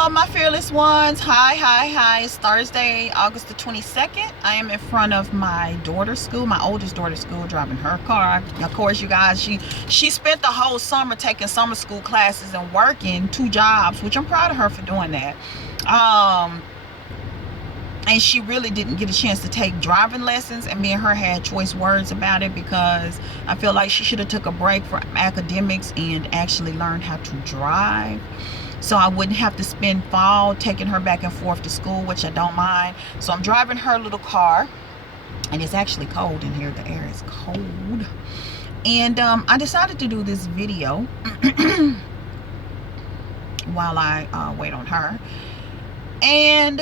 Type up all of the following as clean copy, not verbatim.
Hello, my fearless ones. Hi. It's Thursday, August the 22nd. I am in front of my daughter's school, my oldest daughter's school, driving her car. Of course, you guys, she spent the whole summer taking summer school classes and working 2 jobs, which I'm proud of her for doing that. And she really didn't get a chance to take driving lessons, and me and her had choice words about it because I feel like she should have took a break from academics and actually learned how to drive, so I wouldn't have to spend fall taking her back and forth to school, which I don't mind. So I'm driving her little car, and it's actually cold in here. The air is cold. And I decided to do this video while I wait on her. And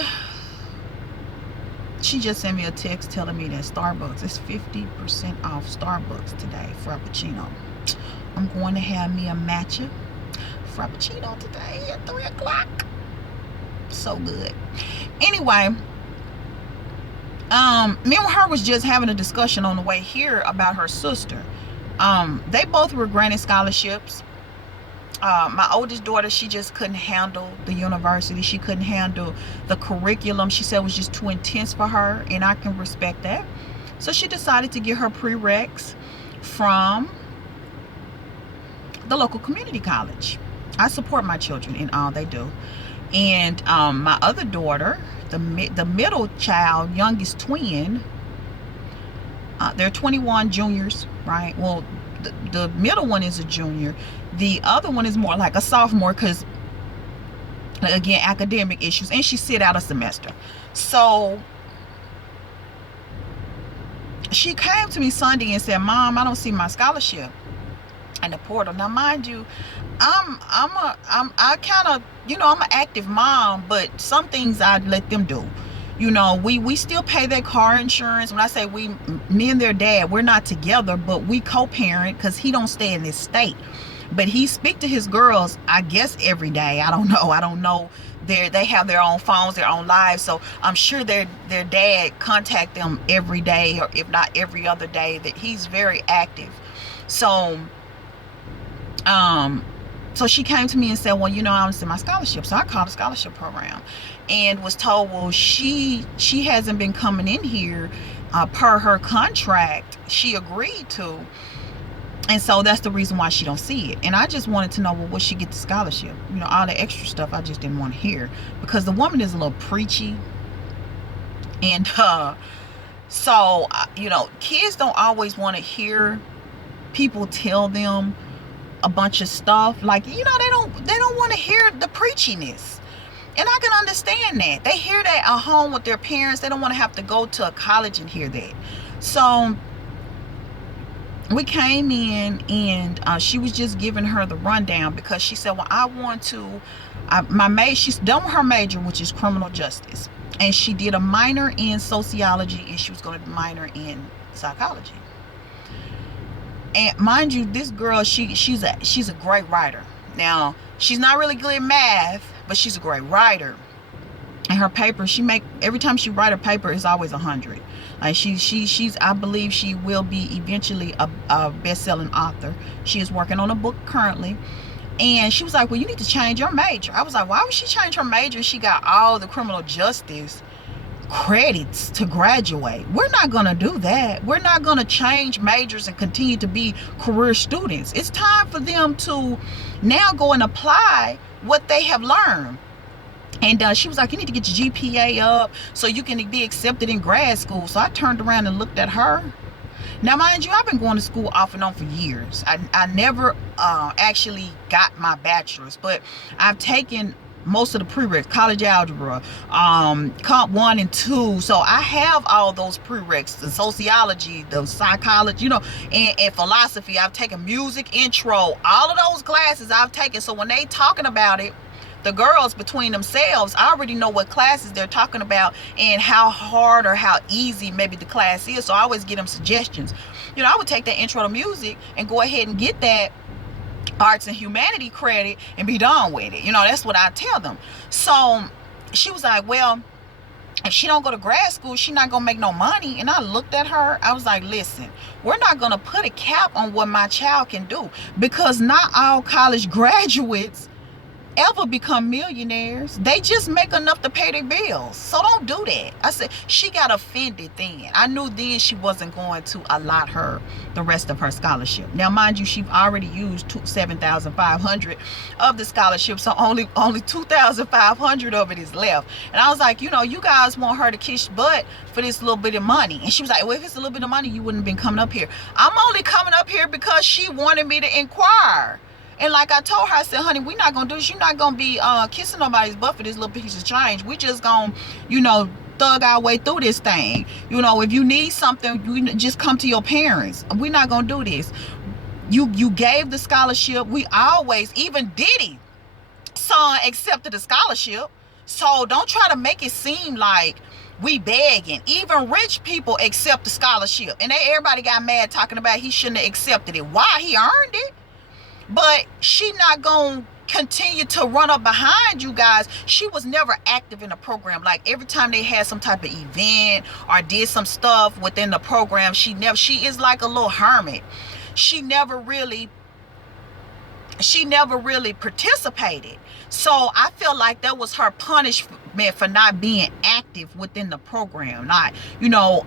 she just sent me a text telling me that Starbucks is 50% off Starbucks today, Frappuccino. I'm going to have me a matcha Frappuccino today at 3 o'clock. So good. Anyway, me and her was just having a discussion on the way here about her sister. They both were granted scholarships. My oldest daughter, she just couldn't handle the university. She couldn't handle the curriculum. She said it was just too intense for her, and I can respect that. So she decided to get her prereqs from the local community college. I support my children in all they do. And my other daughter, the middle child, youngest twin, they're 21 juniors, right? Well, the middle one is a junior. The other one is more like a sophomore because, again, academic issues, and she sit out a semester. So she came to me Sunday and said, "Mom, I don't see my scholarship in the portal." Now, mind you, I'm an active mom, but some things I let them do. You know, we still pay their car insurance. When I say we, me and their dad, we're not together, but we co-parent because he don't stay in this state. But he speak to his girls, I guess, every day. I don't know. They have their own phones, their own lives. So I'm sure their dad contact them every day, or if not every other day. That he's very active. So so she came to me and said, "Well, you know, I was in my scholarship." So I called the scholarship program and was told, well, she hasn't been coming in here per her contract she agreed to. And so that's the reason why she don't see it. And I just wanted to know, well, will she get the scholarship? You know, all the extra stuff I just didn't want to hear, because the woman is a little preachy. And so, you know, kids don't always want to hear people tell them a bunch of stuff. Like, you know, they don't want to hear the preachiness. And I can understand that. They hear that at home with their parents. They don't want to have to go to a college and hear that. So we came in, and she was just giving her the rundown, because she said, well, I want to, she's done with her major, which is criminal justice. And she did a minor in sociology, and she was going to minor in psychology. And mind you, this girl, she's a great writer. Now, she's not really good at math, but she's a great writer. And her paper, every time she write a paper, it's always 100. Like she's I believe she will be eventually a best-selling author. She is working on a book currently. And she was like, well, you need to change your major. I was like, why would she change her major? She got all the criminal justice credits to graduate. We're not gonna do that. We're not gonna change majors and continue to be career students. It's time for them to now go and apply what they have learned. And she was like, you need to get your GPA up so you can be accepted in grad school. So I turned around and looked at her. Now, mind you, I've been going to school off and on for years. I never actually got my bachelor's, but I've taken most of the prereqs, college algebra, Comp 1 and 2. So I have all those prereqs, the sociology, the psychology, you know, and philosophy. I've taken music, intro, all of those classes I've taken. So when they talking about it, the girls between themselves, I already know what classes they're talking about and how hard or how easy maybe the class is. So I always give them suggestions. You know, I would take that intro to music and go ahead and get that arts and humanity credit and be done with it. You know, that's what I tell them. So she was like, well, if she don't go to grad school, she's not gonna make no money. And I looked at her, I was like, listen, we're not gonna put a cap on what my child can do, because not all college graduates ever become millionaires. They just make enough to pay their bills. So don't do that. I said, she got offended then. I knew then she wasn't going to allot her the rest of her scholarship. Now, mind you, she's already used $7,500 of the scholarship, so only $2,500 of it is left. And I was like, you know, you guys want her to kiss butt for this little bit of money. And she was like, well, if it's a little bit of money, you wouldn't have been coming up here. I'm only coming up here because she wanted me to inquire. And like I told her, I said, honey, we're not going to do this. You're not going to be kissing nobody's butt for this little piece of change. We just going to, you know, thug our way through this thing. You know, if you need something, you just come to your parents. We're not going to do this. You gave the scholarship. We always, even Diddy son accepted the scholarship. So don't try to make it seem like we begging. Even rich people accept the scholarship. And everybody got mad talking about he shouldn't have accepted it. Why? He earned it. But she not going to continue to run up behind you guys. She was never active in the program. Like every time they had some type of event or did some stuff within the program, she is like a little hermit. She never really participated. So I feel like that was her punishment for not being active within the program. Not, you know,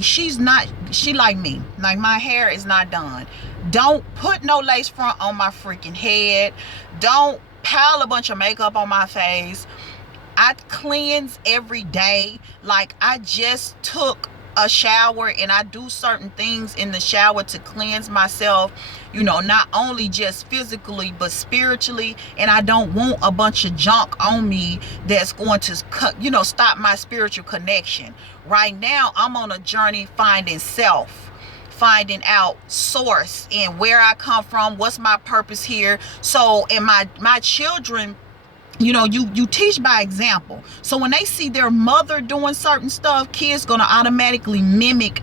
she like me. Like my hair is not done. Don't put no lace front on my freaking head. Don't pile a bunch of makeup on my face. I cleanse every day. Like I just took a shower and I do certain things in the shower to cleanse myself, you know, not only just physically but spiritually. And I don't want a bunch of junk on me that's going to, you know, stop my spiritual connection. Right now I'm on a journey finding self, finding out source and where I come from, what's my purpose here. So, and my children, you know, you teach by example. So when they see their mother doing certain stuff, kids gonna automatically mimic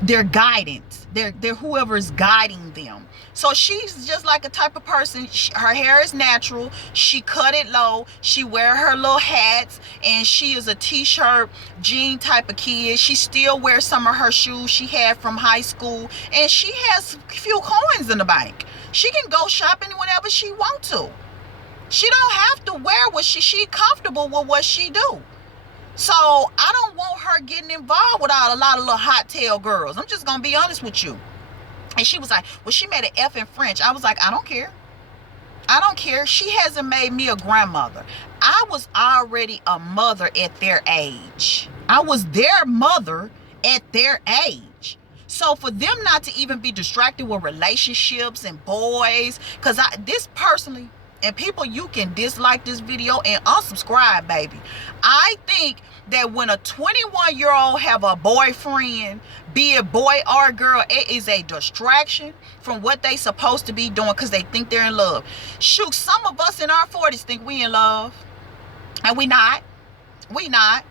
their guidance, their whoever is guiding them. So she's just like a type of person. Her hair is natural. She cut it low. She wear her little hats, and she is a t-shirt, jean type of kid. She still wears some of her shoes she had from high school, and she has a few coins in the bank. She can go shopping whenever she want to. She don't have to wear what she comfortable with what she do. So I don't want her getting involved with a lot of little hot tail girls. I'm just gonna be honest with you. And she was like, well, she made an F in French. I was like, I don't care. I don't care. She hasn't made me a grandmother. I was already a mother at their age. I was their mother at their age. So for them not to even be distracted with relationships and boys, because this personally, and people, you can dislike this video and unsubscribe, baby. I think that when a 21-year-old have a boyfriend, be it boy or girl, it is a distraction from what they supposed to be doing because they think they're in love. Shoot, some of us in our 40s think we in love. And we not. We not.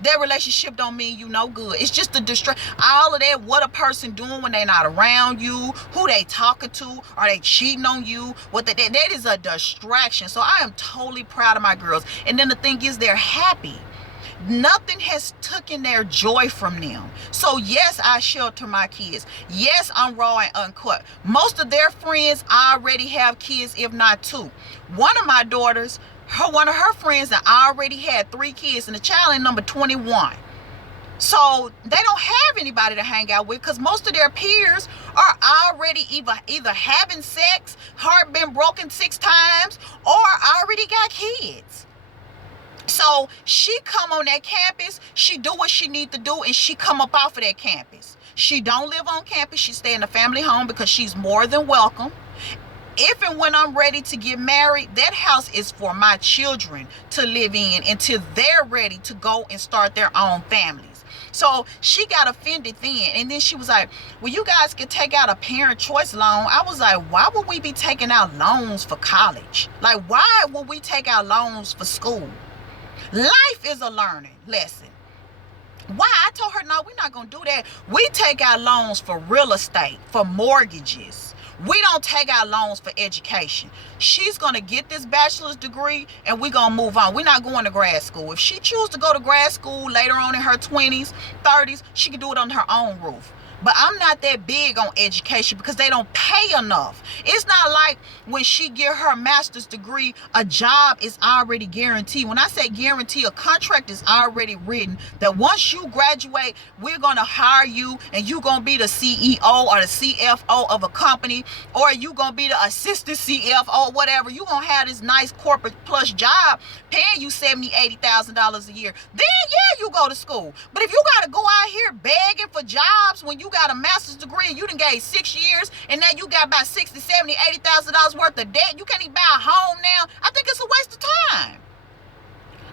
Their relationship don't mean you no good. It's just a distraction. All of that, what a person doing when they not around you, who they talking to, are they cheating on you? That is a distraction. So I am totally proud of my girls. And then the thing is, they're happy. Nothing has taken their joy from them. So yes, I shelter my kids. Yes, I'm raw and uncut. Most of their friends already have kids, if not two. One of my daughters, one of her friends that already had 3 kids, and the child is number 21. So they don't have anybody to hang out with because most of their peers are already either having sex, heart been broken 6 times, or already got kids. So she come on that campus, she do what she need to do, and she come up off of that campus. She don't live on campus. She stay in a family home because she's more than welcome. If and when I'm ready to get married, that house is for my children to live in until they're ready to go and start their own families. So she got offended then. And then she was like, well, you guys could take out a parent choice loan. I was like, why would we be taking out loans for college? Like, why would we take out loans for school? Life is a learning lesson. Why? I told her, no, we're not going to do that. We take out loans for real estate, for mortgages. We don't take out loans for education. She's going to get this bachelor's degree and we're going to move on. We're not going to grad school. If she chooses to go to grad school later on in her 20s, 30s, she can do it on her own roof. But I'm not that big on education because they don't pay enough. It's not like when she get her master's degree, a job is already guaranteed. When I say guarantee, a contract is already written that once you graduate, we're going to hire you and you're going to be the CEO or the CFO of a company, or you going to be the assistant CFO, whatever. You're going to have this nice corporate plus job paying you $70,000, $80,000 a year. Then, yeah, you go to school. But if you got to go out here begging for jobs when you got a master's degree and you done gave 6 years and now you got about $60,000, $70,000, $80,000 worth of debt, you can't even buy a home now, I think it's a waste of time.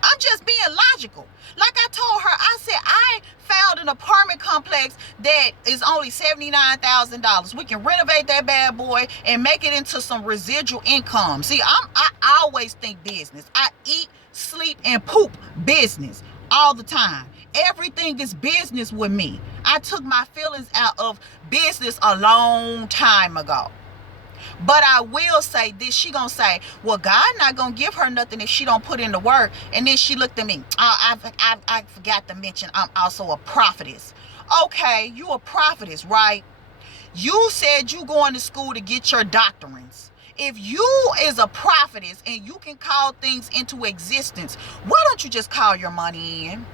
I'm just being logical. Like I told her, I said, I found an apartment complex that is only $79,000. We can renovate that bad boy and make it into some residual income. See, I always think business. I eat, sleep, and poop business all the time. Everything is business with me. I took my feelings out of business a long time ago. But I will say this, she gonna say, well, God not gonna give her nothing if she don't put in the work. And then she looked at me, I forgot to mention I'm also a prophetess. Okay, you a prophetess, right? You said you going to school to get your doctorates. If you is a prophetess and you can call things into existence, why don't you just call your money in?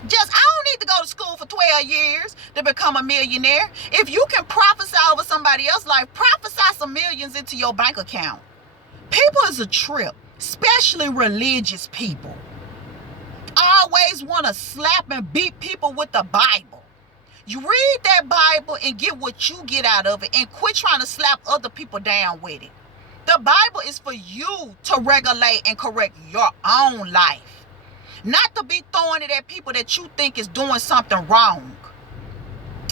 I don't need to go to school for 12 years to become a millionaire. If you can prophesy over somebody else's life, prophesy some millions into your bank account. People is a trip, especially religious people. Always want to slap and beat people with the Bible. You read that Bible and get what you get out of it and quit trying to slap other people down with it. The Bible is for you to regulate and correct your own life. Not to be throwing it at people that you think is doing something wrong.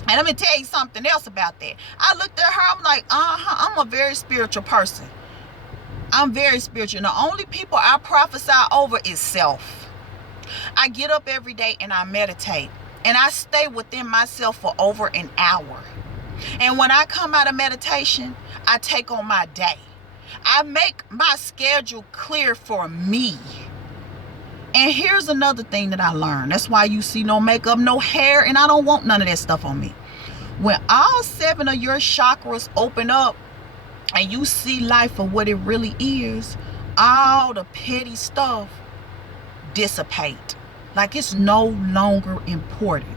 And let me tell you something else about that. I looked at her, I'm like, I'm a very spiritual person. I'm very spiritual. And the only people I prophesy over is self. I get up every day and I meditate. And I stay within myself for over an hour. And when I come out of meditation, I take on my day. I make my schedule clear for me. And here's another thing that I learned. That's why you see no makeup, no hair, and I don't want none of that stuff on me. When all 7 of your chakras open up and you see life for what it really is, all the petty stuff dissipate. Like it's no longer important.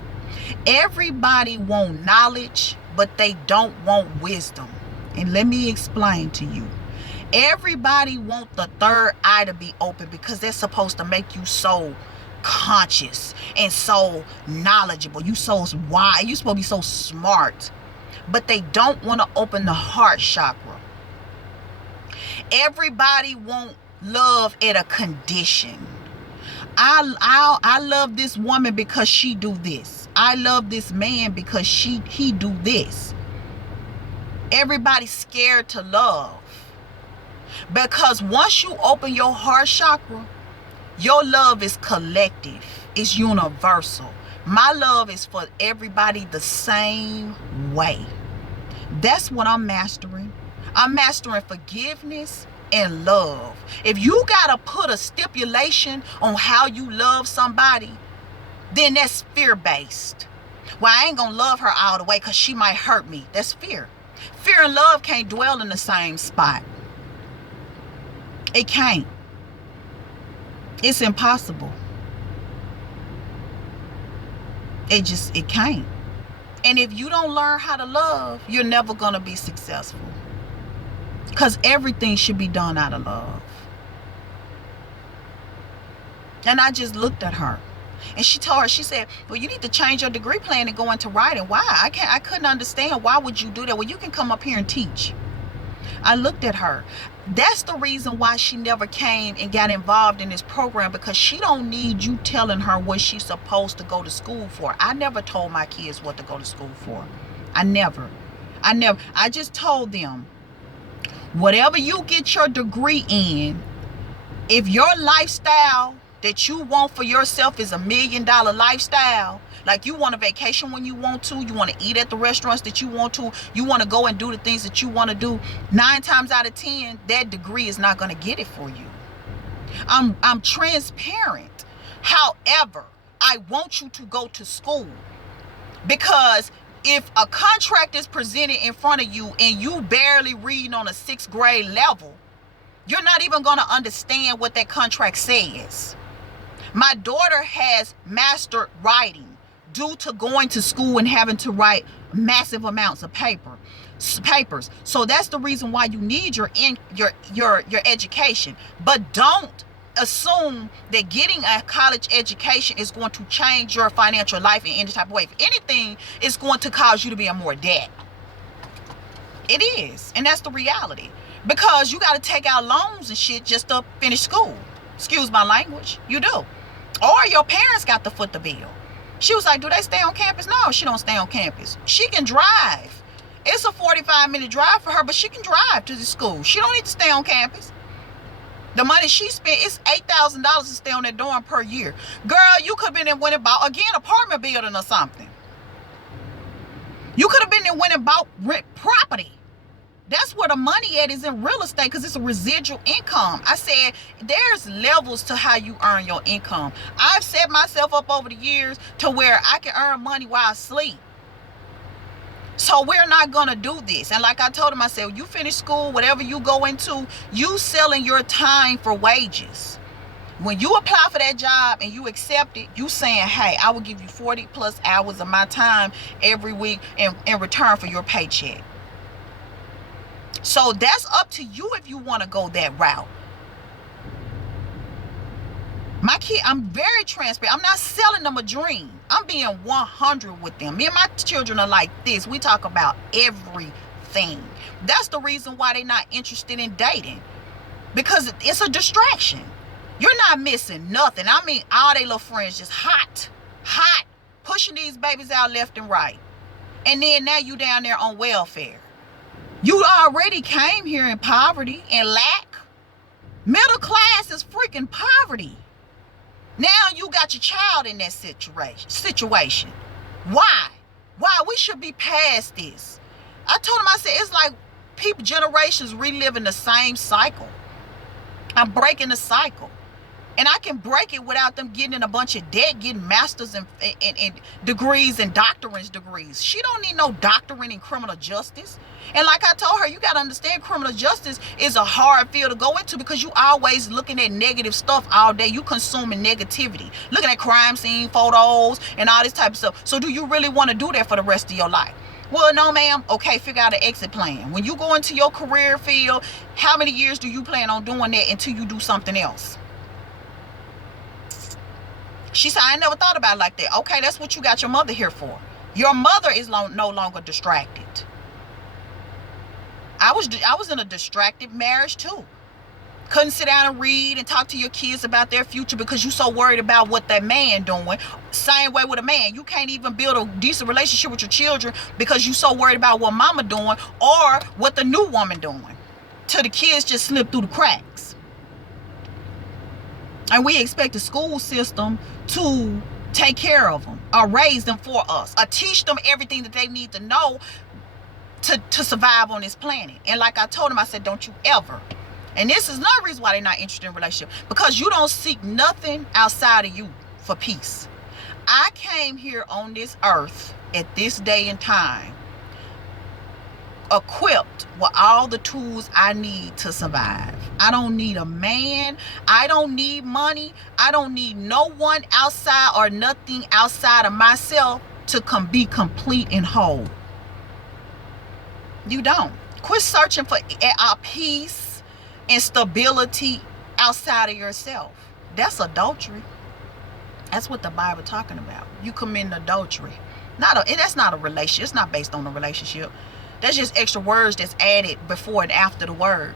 Everybody want knowledge, but they don't want wisdom. And let me explain to you. Everybody want the third eye to be open because they're supposed to make you so conscious and so knowledgeable. You so wise. You supposed to be so smart. But they don't want to open the heart chakra. Everybody want love at a condition. I love this woman because she do this. I love this man because he do this. Everybody's scared to love. Because once you open your heart chakra, your love is collective. It's universal. My love is for everybody the same way. That's what I'm mastering. I'm mastering forgiveness and love. If you got to put a stipulation on how you love somebody, then that's fear-based. Well, I ain't going to love her all the way because she might hurt me. That's fear. Fear and love can't dwell in the same spot. It can't. It's impossible. It can't. And if you don't learn how to love, you're never going to be successful. Because everything should be done out of love. And I just looked at her. And she said, well, you need to change your degree plan and go into writing. Why? I couldn't understand. Why would you do that? Well, you can come up here and teach. I looked at her. That's the reason why she never came and got involved in this program, because she don't need you telling her what she's supposed to go to school for. I never told my kids what to go to school for. I never. I just told them, whatever you get your degree in, if your lifestyle that you want for yourself is $1 million lifestyle, like you want a vacation when you want to, you want to eat at the restaurants that you want to, you want to go and do the things that you want to do, 9 times out of 10, that degree is not going to get it for you. I'm transparent. However, I want you to go to school, because If a contract is presented in front of you and you barely reading on a 6th grade level, you're not even going to understand what that contract says. My daughter has mastered writing due to going to school and having to write massive amounts of papers. So that's the reason why you need your education. But don't assume that getting a college education is going to change your financial life in any type of way. If anything, it's going to cause you to be in more debt. It is. And that's the reality. Because you got to take out loans and shit just to finish school. Excuse my language. You do. Or your parents got to foot the bill. She was like, do they stay on campus? No, she don't stay on campus. She can drive. It's a 45-minute drive for her, but she can drive to the school. She don't need to stay on campus. The money she spent is $8,000 to stay on that dorm per year. Girl, you could have been in went and bought, again, apartment building or something. You could have been in went and bought rent property. That's where the money at is in real estate because it's a residual income. I said there's levels to how you earn your income. I've set myself up over the years to where I can earn money while I sleep. So we're not going to do this. And like I told him, I said, you finish school, whatever you go into, you selling your time for wages. When you apply for that job and you accept it, you saying, hey, I will give you 40 plus hours of my time every week in return for your paycheck. So that's up to you if you want to go that route. My kid, I'm very transparent. I'm not selling them a dream. I'm being 100 with them. Me and my children are like this. We talk about everything. That's the reason why they're not interested in dating. Because it's a distraction. You're not missing nothing. I mean, all they little friends just hot, pushing these babies out left and right. And then now you down there on welfare. You already came here in poverty and lack. Middle class is freaking poverty. Now you got your child in that situation. Why? We should be past this. I told him, I said, it's like people, generations reliving the same cycle. I'm breaking the cycle. And I can break it without them getting in a bunch of debt, getting masters and degrees and doctorate degrees. She don't need no doctorate in criminal justice. And like I told her, you got to understand criminal justice is a hard field to go into because you always looking at negative stuff all day. You consuming negativity, looking at crime scene photos and all this type of stuff. So do you really want to do that for the rest of your life? Well, no, ma'am. Okay, figure out an exit plan. When you go into your career field, how many years do you plan on doing that until you do something else? She said, I never thought about it like that. Okay, that's what you got your mother here for. Your mother is no longer distracted. I was in a distracted marriage too. Couldn't sit down and read and talk to your kids about their future because you so worried about what that man doing. Same way with a man. You can't even build a decent relationship with your children because you so worried about what mama doing or what the new woman doing. Till the kids just slip through the cracks. And we expect the school system to take care of them or raise them for us or teach them everything that they need to know to survive on this planet. And like I told him, I said, don't you ever. And this is another reason why they're not interested in a relationship. Because you don't seek nothing outside of you for peace. I came here on this earth at this day and time equipped with all the tools I need to survive. I don't need a man. I don't need money. I don't need no one outside or nothing outside of myself to be complete and whole. You don't. Quit searching for peace and stability outside of yourself. That's adultery. That's what the Bible talking about. You commit adultery. That's not a relationship. It's not based on a relationship. That's just extra words that's added before and after the word.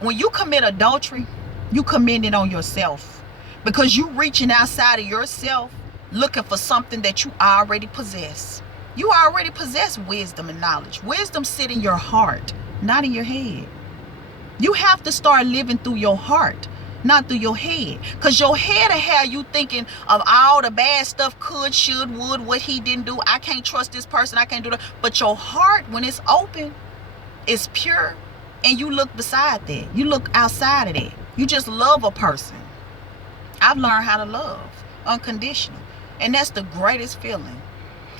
When you commit adultery, you commit it on yourself. Because you reaching outside of yourself looking for something that you already possess. You already possess wisdom and knowledge. Wisdom sit in your heart, not in your head. You have to start living through your heart, not through your head. Because your head will have you thinking of all the bad stuff, could, should, would, what he didn't do. I can't trust this person. I can't do that. But your heart, when it's open, is pure. And you look beside that. You look outside of that. You just love a person. I've learned how to love unconditional. And that's the greatest feeling.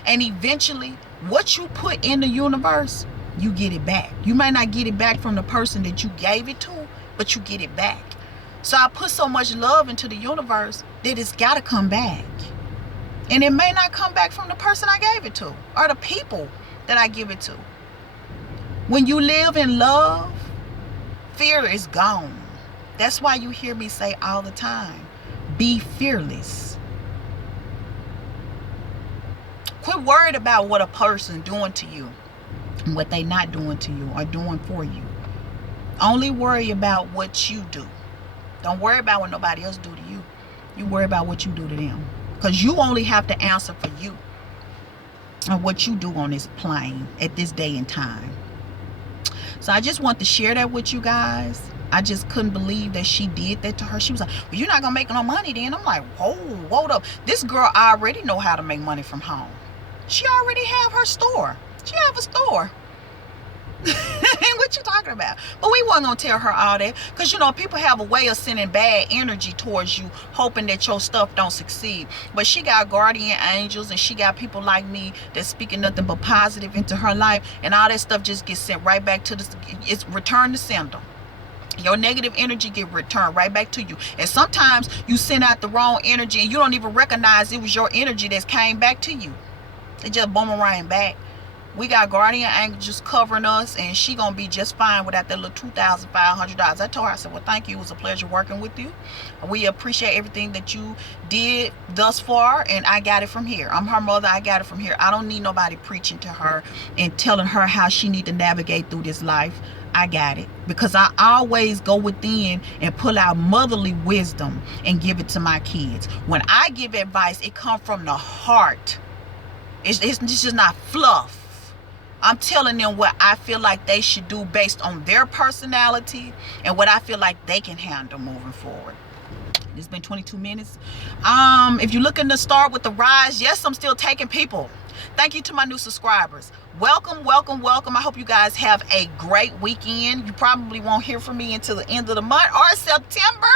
And eventually, what you put in the universe, you get it back. You might not get it back from the person that you gave it to, but you get it back. So I put so much love into the universe that it's got to come back. And it may not come back from the person I gave it to or the people that I give it to. When you live in love, fear is gone. That's why you hear me say all the time, be fearless. Quit worried about what a person doing to you and what they not doing to you or doing for you. Only worry about what you do. Don't worry about what nobody else do to you. You worry about what you do to them. Because you only have to answer for you and what you do on this plane at this day and time. So I just want to share that with you guys. I just couldn't believe that she did that to her. She was like, well, you're not going to make no money then. I'm like, whoa, hold up. This girl already know how to make money from home. She already have her store. She have a store. What you talking about? But we wasn't gonna tell her all that, because you know people have a way of sending bad energy towards you, hoping that your stuff don't succeed. But she got guardian angels, and she got people like me that's speaking nothing but positive into her life, and all that stuff just gets sent right back to it's return to sender. Your negative energy get returned right back to you. And sometimes you send out the wrong energy and you don't even recognize it was your energy that came back to you. It just boomerang back. We got guardian angels covering us, and she gonna be just fine without that little $2,500. I told her, I said, well, thank you. It was a pleasure working with you. We appreciate everything that you did thus far, and I got it from here. I'm her mother. I got it from here. I don't need nobody preaching to her and telling her how she need to navigate through this life. I got it, because I always go within and pull out motherly wisdom and give it to my kids. When I give advice, it comes from the heart. It's just not fluff. I'm telling them what I feel like they should do based on their personality and what I feel like they can handle moving forward. It's been 22 minutes. If you're looking to start with the rise, yes, I'm still taking people. Thank you to my new subscribers. Welcome, welcome, welcome. I hope you guys have a great weekend. You probably won't hear from me until the end of the month or September.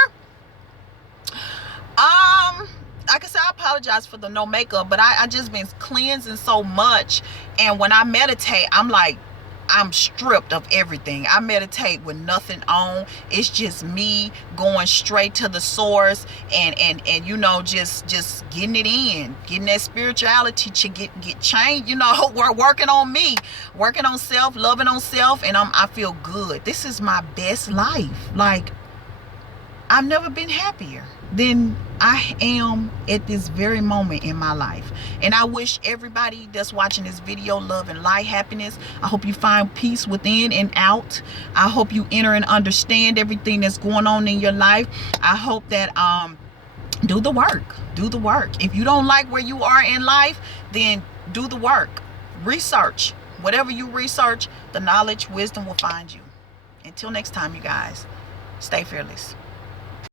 Like I said, I apologize for the no makeup, but I just been cleansing so much. And when I meditate, I'm stripped of everything. I meditate with nothing on. It's just me going straight to the source and you know, just getting it in, getting that spirituality to get changed. You know, we're working on me, working on self, loving on self, and I feel good. This is my best life. Like, I've never been happier than I am at this very moment in my life. And I wish everybody that's watching this video love and light, happiness. I hope you find peace within and out. I hope you enter and understand everything that's going on in your life. I hope that do the work. Do the work. If you don't like where you are in life, then do the work. Research. Whatever you research, the knowledge, wisdom will find you. Until next time, you guys, stay fearless.